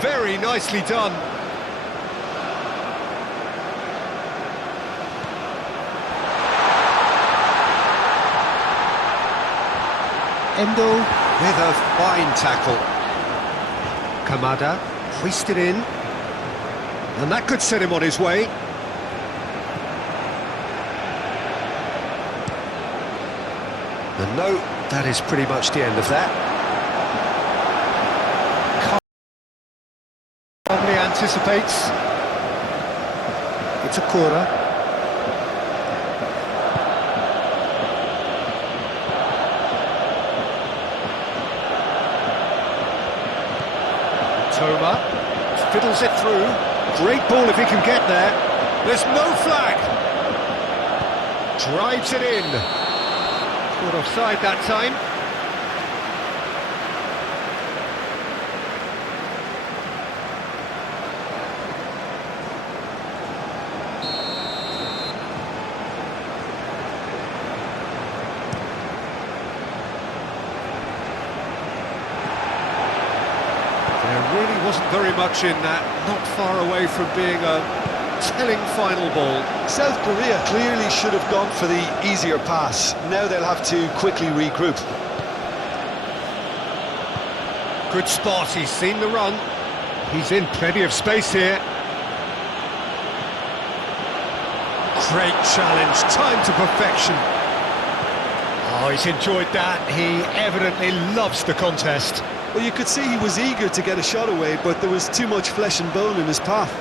Very nicely done. Endo with a fine tackle. Kamada hoisted in. And that could set him on his way. And no, that is pretty much the end of that. Calmly anticipates. It's a corner. Toma fiddles it through. Great ball if he can get there. There's no flag. Drives it in. Caught offside that time. There really wasn't very much in that, not far away from being a telling final ball. South Korea clearly should have gone for the easier pass. Now they'll have to quickly regroup. Good spot, he's seen the run. He's in plenty of space here. Great challenge, timed to perfection. Oh, he's enjoyed that. He evidently loves the contest. Well, you could see he was eager to get a shot away, but there was too much flesh and bone in his path.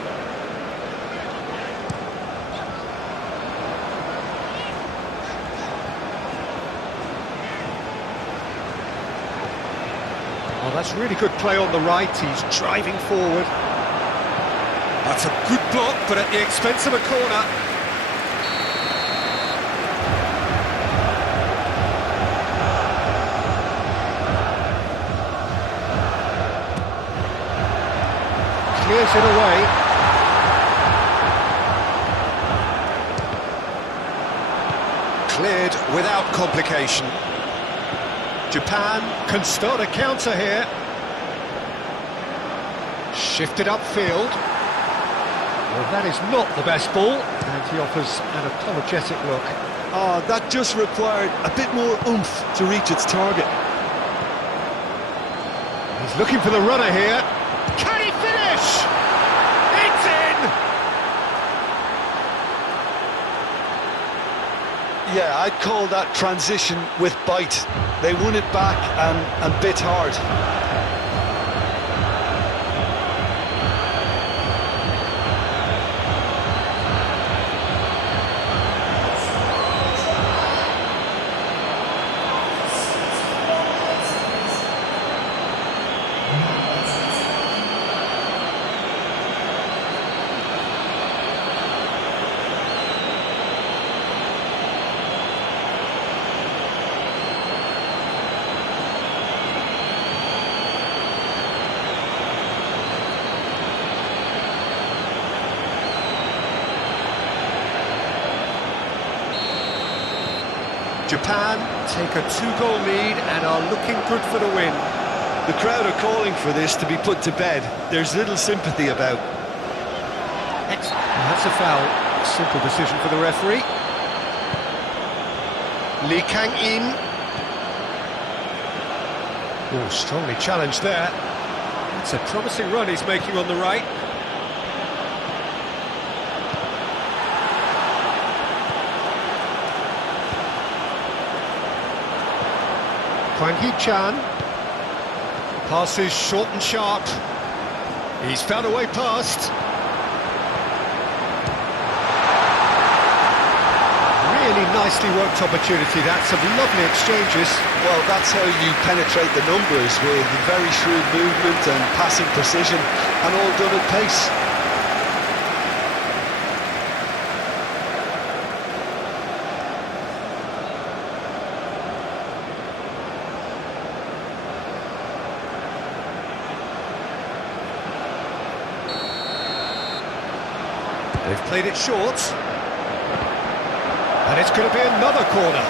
Oh, that's really good play on the right. He's driving forward. That's a good block, but at the expense of a corner. Clears it away. Cleared without complication. Japan can start a counter here. Shifted upfield. Well, that is not the best ball, and he offers an apologetic look. Oh, that just required a bit more oomph to reach its target. He's looking for the runner here. Can he finish? It's in! Yeah, I'd call that transition with bite. They won it back and bit hard. Japan take a 2-goal lead and are looking good for the win. The crowd are calling for this to be put to bed. There's little sympathy about. That's a foul. Simple decision for the referee. Lee Kang-in. Oh, strongly challenged there. That's a promising run he's making on the right. Hwang Hee-chan. Passes short and sharp. He's found a way past. Really nicely worked opportunity, that. Some lovely exchanges. Well, that's how you penetrate the numbers, with very shrewd movement and passing precision, and all done at pace. They've played it short. And it's going to be another corner.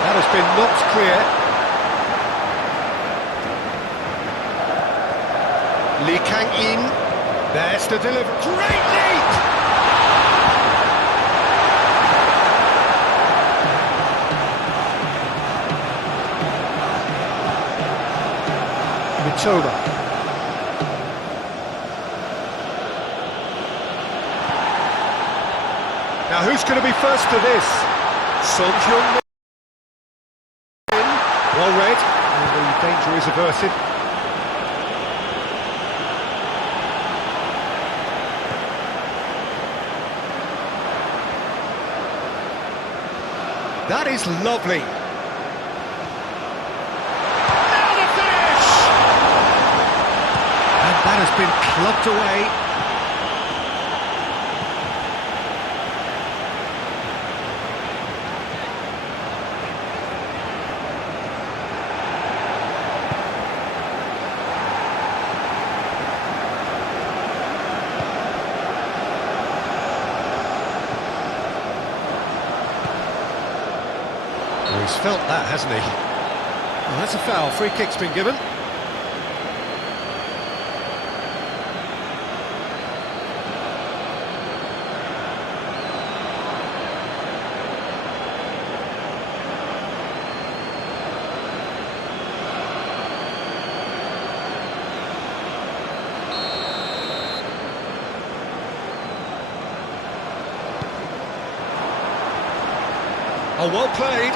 That has been knocked clear. Lee Kang-in. There's the delivery. Great leap! Mitoma. Now who's going to be first to this? Son Heung-min. Well read, and the danger is averted. That is lovely. That has been plucked away. Well, he's felt that, hasn't he? Well, that's a foul. Free kick's been given. Oh, well played.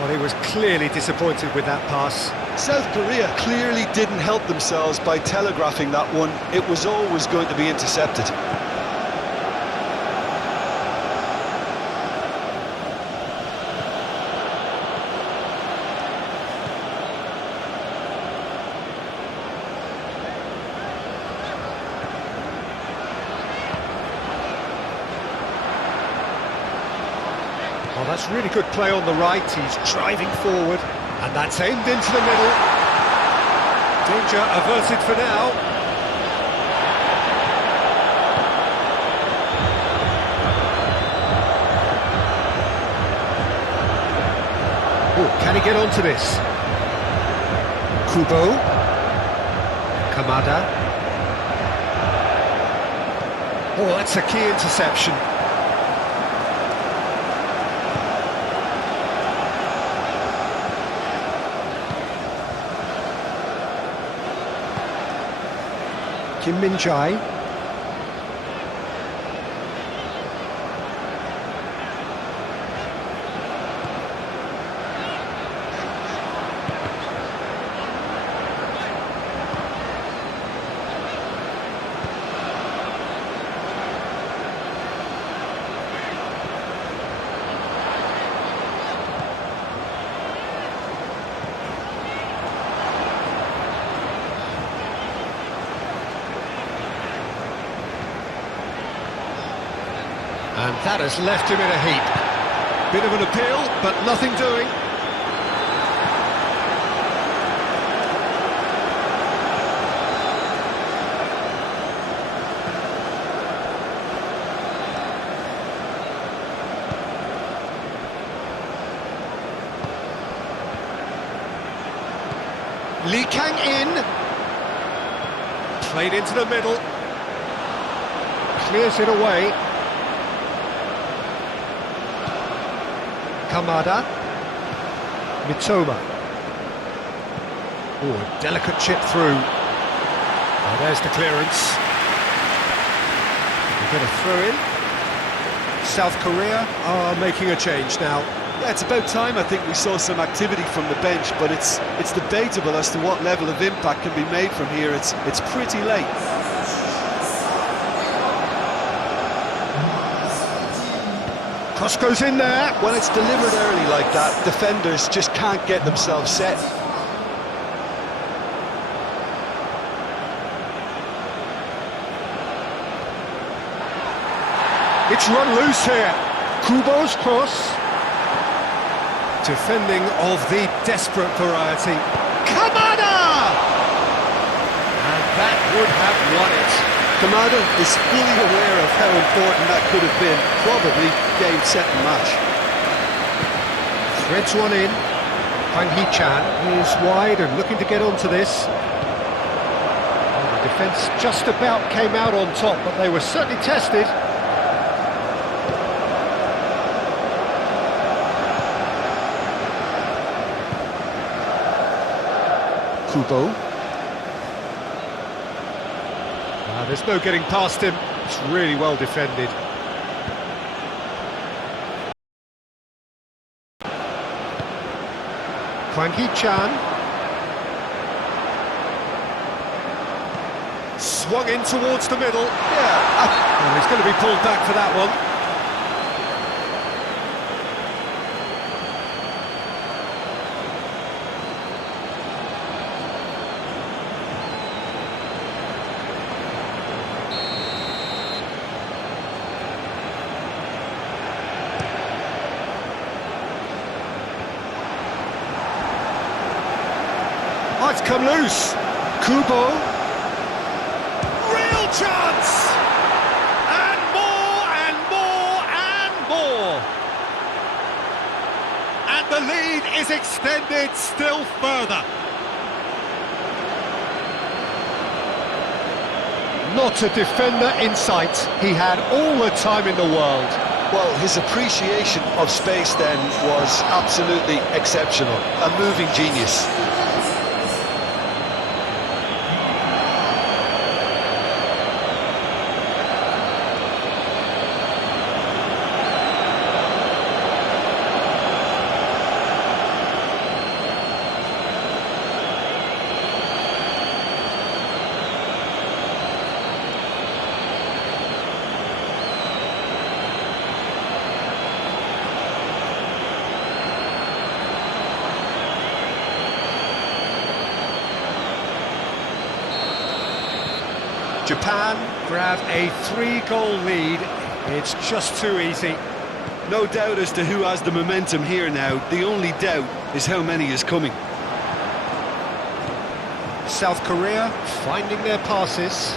Well, he was clearly disappointed with that pass. South Korea clearly didn't help themselves by telegraphing that one. It was always going to be intercepted. Oh, that's really good play on the right. He's driving forward, and that's aimed into the middle. Danger averted for now. Oh, can he get onto this? Kubo. Kamada. Oh, that's a key interception. Kim Min-jae. And that has left him in a heap. Bit of an appeal, but nothing doing. Lee Kang in. Played into the middle. Clears it away. Kamada. Mitoma. Oh, a delicate chip through. Oh, there's the clearance. We get a throw in. South Korea are making a change now. Yeah, it's about time I think we saw some activity from the bench, but it's debatable as to what level of impact can be made from here. It's pretty late. Cross goes in there. When it's delivered early like that, defenders just can't get themselves set. It's run loose here. Kubo's cross. Defending of the desperate variety. Kamada! And that would have won it. Kamada is fully aware of how important that could have been. Probably game, set and match. Threads one in. Hwang Hee-chan is wide and looking to get onto this. Well, the defence just about came out on top, but they were certainly tested. Kubo. There's no getting past him. It's really well defended. Hwang Hee-chan. Swung in towards the middle. Yeah. Oh, he's going to be pulled back for that one. Oh, it's come loose. Kubo. Real chance! And more, and more, and more! And the lead is extended still further. Not a defender in sight. He had all the time in the world. Well, his appreciation of space then was absolutely exceptional. A moving genius. Japan grab a 3-goal lead. It's just too easy. No doubt as to who has the momentum here now. The only doubt is how many is coming. South Korea finding their passes.